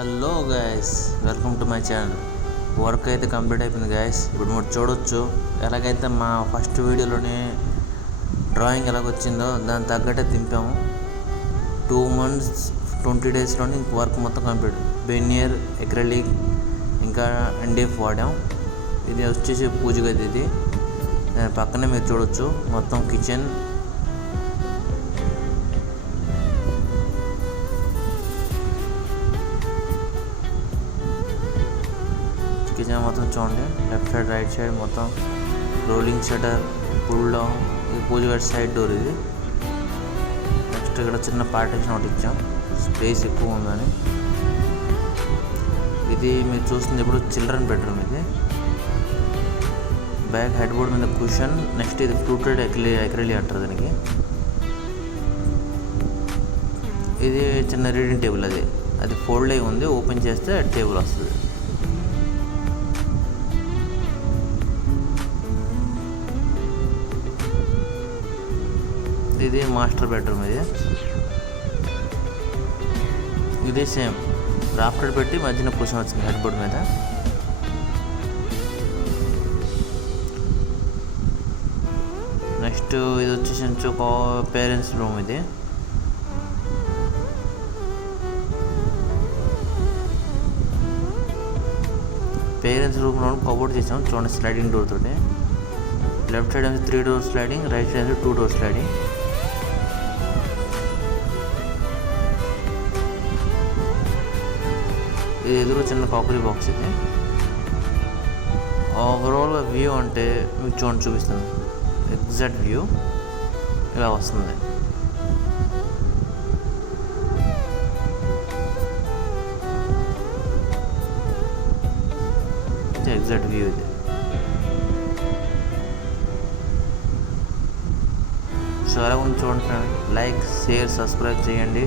Hello guys, welcome to my channel. Work అయితే కంప్లీట్ అయిపోయింది గైస్. ఇప్పుడు మీరు చూడొచ్చు ఎలాగైతే మా ఫస్ట్ వీడియోలోనే డ్రాయింగ్ ఎలాగొచ్చిందో దాని తగ్గట్టే దింపాము. 2 months 20 daysలోనే వర్క్ మొత్తం కంప్లీట్. బెనియర్, ఎక్రలిక్ ఇంకా ఎన్డిఎఫ్ వాడాం. ఇది వచ్చేసి పూజ గది. ఇది పక్కనే మీరు చూడొచ్చు మొత్తం కిచెన్. కిచెన్ మొత్తం చూడండి, లెఫ్ట్ సైడ్ రైట్ సైడ్ మొత్తం రోలింగ్ షటర్, పుల్ డౌన్. ఇది పూజ గది సైడ్ డోర్. ఇది నెక్స్ట్ ఇక్కడ చిన్న పార్టీషన్ ఒకటి ఇచ్చాం, స్పేస్ ఎక్కువ ఉందని. ఇది మీరు చూస్తుంది ఇప్పుడు చిల్డ్రన్ బెడ్రూమ్. ఇది బ్యాక్ హెడ్ బోర్డ్ మీద కుషన్. నెక్స్ట్ ఇది ఫ్లూటెడ్ ఎక్రెలి అంటారు దానికి. ఇది చిన్న రీడింగ్ టేబుల్. అది ఫోల్డ్ అయి ఉంది, ఓపెన్ చేస్తే టేబుల్ వస్తుంది. ఇది మాస్టర్ బెడ్రూమ్. ఇది సేమ్ రాఫ్టర్ పెట్టి మధ్యన కుషన్ వచ్చింది హెడ్ బోర్డ్ మీద. నెక్స్ట్ ఇది వచ్చేసి ఒక పేరెంట్స్ రూమ్. ఇది పేరెంట్స్ రూమ్లో కబోర్డ్ చేసాం చూడండి, స్లైడింగ్ డోర్ తోటి. లెఫ్ట్ సైడ్ నుంచి 3 doors స్లైడింగ్, రైట్ సైడ్ నుంచి 2 doors స్లైడింగ్. ఇది ఎదురు చిన్న కాకరీ బాక్స్. ఇది ఓవరాల్గా వ్యూ అంటే మీకు చూడండి, చూపిస్తాను. ఎగ్జాక్ట్ వ్యూ ఇలా వస్తుంది. ఎగ్జాక్ట్ వ్యూ ఇది. సో అలా ఉంది చూడండి. లైక్, షేర్, సబ్స్క్రైబ్ చేయండి.